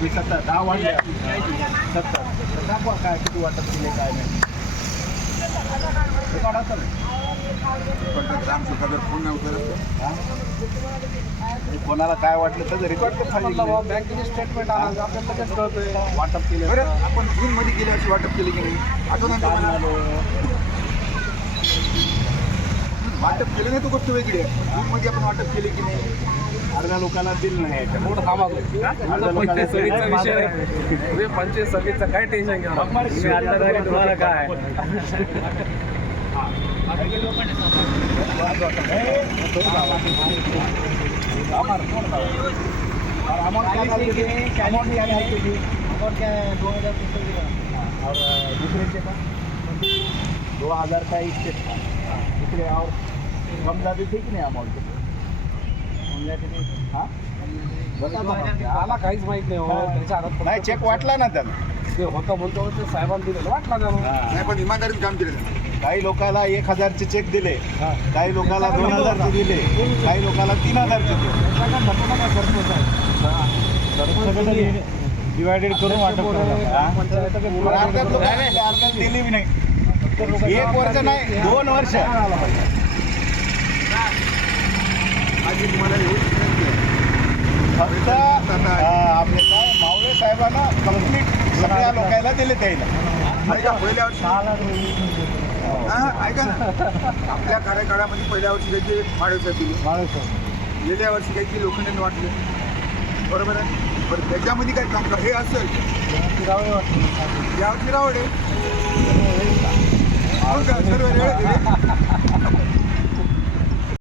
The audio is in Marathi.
आपली 10 वाढले 70 दाखवा काय किती वाटत केले काय नाही रेकॉर्ड असेल ग्रामसेवकाचा फोन नाही उचलत. कोणाला काय वाटलं तर रेकॉर्ड तर खाली बँकेचे स्टेटमेंट आणायचं आपल्याला लगेच कळतंय वाटप केलं बरं आपण जूनमध्ये गेल्या वर्षी वाटप केले की नाही आठवण आहे का तुम्हाला? वाटप केलं नाही तो गोष्ट वेगळी आहे. जूनमध्ये आपण वाटप केले की नाही अर्ध्या लोकांना दिलं नाही मोठं थांबा पंचायत समितीचा विषय आहे. पंचायत समितीचा काय टेन्शन घ्या तुम्हाला काय और दूसरे के पास 2000 का एक चेक था दूसरे और कम ज़्यादा थी कि नहीं अमाउंट हाँ आला काहीच माहित नाही हो त्याच्या हातात नाही चेक वाटला ना त्यानं ते होतं म्हणतो ते साहेबांना दिलं वाटला त्याला नाही पण इमानदारीचं काम केलं त्यांनी. काही लोकांना 1000चे चेक दिले काही लोकांना 2000चे दिले काही लोकांना 3000चे दिले डिवायडेड करून वाटप अर्ध्यात दिली बी नाही 1 वर्ष नाही 2 वर्ष आधी तुम्हाला एवढी विनंती आहे. फक्त आपले काय मावळे साहेबांना कंप्लीट सगळ्या लोकांना दिले त्याला ऐका पहिल्या वर्षी ऐका ना आपल्या कार्यकाळामध्ये पहिल्या वर्षी काहीतरी माळेसाहेब दिली गेल्या वर्षी काहीतरी लोखंडाने वाटले बरोबर आहे. बरं त्याच्यामध्ये काय काम हे असेल यावर्षी रावडे सर्व